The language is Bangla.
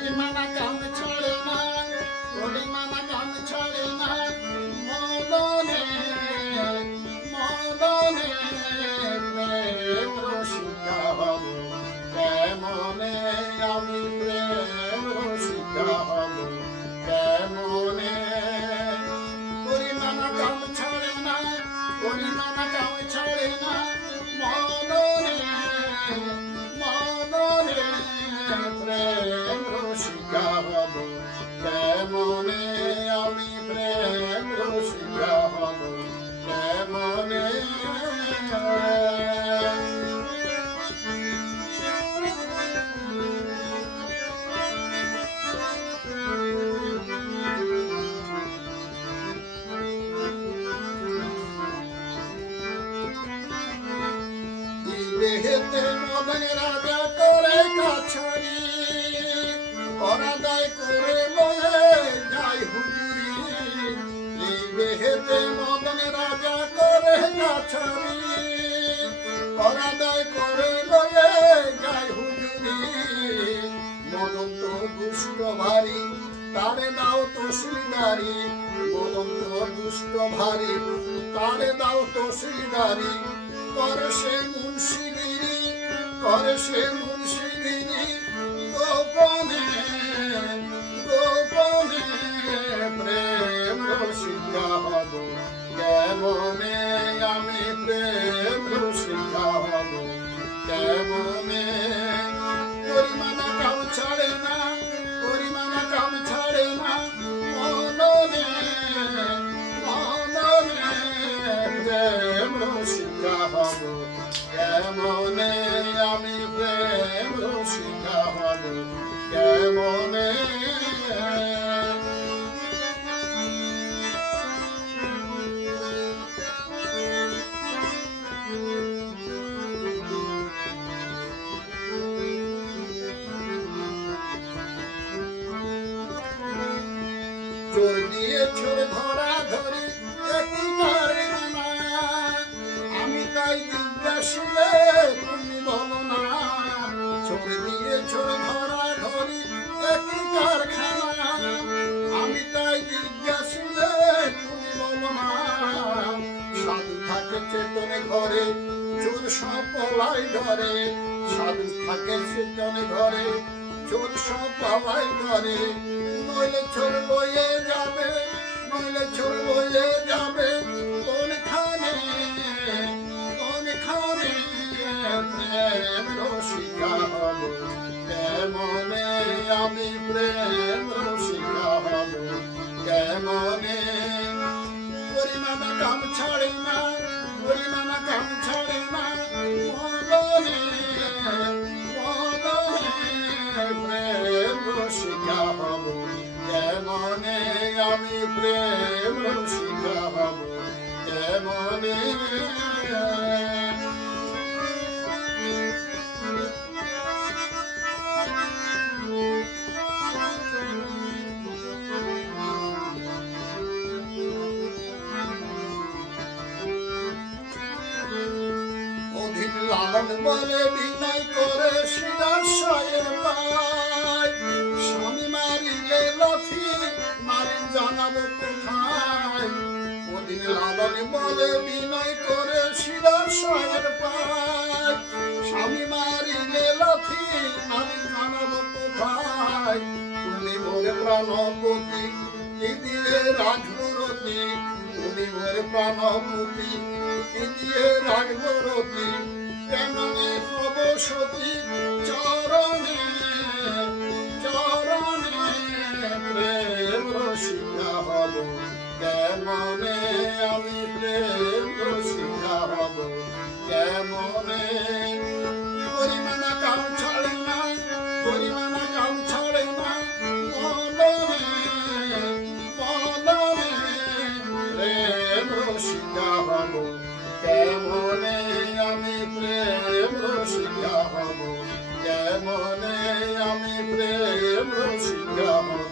পরিমাণা কাম ছাড়ে না, পরিমাণা কাম ছাড়ে না, মদনে মদনে প্রেম রসিকা হব কেমনে, আমি প্রেম রসিকা হব কেমনে। পরিমাণা কাম ছাড়ে না, পরিমাণা কাম ছাড়ে না, মদনে মদনে প্রেম রসিকা হব কেমনে, আমি প্রেম রসিকা হব কেমনে। দেহেতে মদন রাজা করে কাছারি, পরাদায় করে লয়ে যায় হুজুরি। এই দেহেতে মদন রাজা করে কাছারি, পরাদায় করে লয়ে যায় হুজুরি। মদন তো দুষ্ট ভারী, তারে দাও তহসিলদারি, মদন তো দুষ্ট ভারী, তারে দাও তহসিলদারি। করে সে মুন্সিগিরি, করে সে মুন্সিগিরি, গোপনে গোপনে প্রেম রসিকা হব কেমনে, আমি প্রেম রসিকা হব কেমনে। পরিমাণা কাম ছাড়ে না, পরিমাণা কাম ছাড়ে না, মদনে মদনে প্রেম রসিকা হব কেমনে, আমি প্রেম রসিকা হব কেমনে। চোর দিয়ে চোর ধরা ধরি একই কারখানা, আমি তাই জিজ্ঞাসিলে তুমি বলো না। চোর দিয়ে চোর ধরা ধরি একই কারখানা, আমি তাই জিজ্ঞাসিলে তুমি বলো না। সাধু থাকে চেতনে ঘরে, চোর সব পলাই ধরে, সাধু থাকে চেতনে ঘরে, চোর সব পলাই ধরে। নইলে চোর লয়ে যাবে, নইলে চোর লয়ে যাবে কোনখানে কোনখানে। প্রেম রসিকা হব কেমনে, আমি প্রেম রসিকা হব কেমনে। পরিমাণা কাম ছাড়ে না, পরিমাণা কাম ছাড়ে না, মদনে মদনে প্রেম রসিকা হব কেমনে, আমি প্রেম রসিকা হব কেমনে। অধীন লালন বলে বিনয় করে শিলাশয়ের পায়, স্বামী মারিলে লাথি মারি জানাবো কোথায়। অধীন লালন বলে বিনয় করে শিলাশয়ের পায়, স্বামী মারিলে লাথি মারি জানাবো কোথায়। তুমি মোরে প্রাণপতি কি দিয়ে রাখবো রতি, তুমি মোরে প্রাণপতি কি দিয়ে রাখবো রতি। কেমনে হব সতী চরণে চরণে প্রেম রসিকা হব কেমনে, আমি প্রেম রসিকা হব কেমনে। পরিমাণা কাম ছাড়ে না, পরিমাণা কাম ছাড়ে না, মদনে মদনে প্রেম রসিকা হব কেমনে, আমি প্রেম রসিকা হব কেমনে, আমি প্রেম রসিকা হব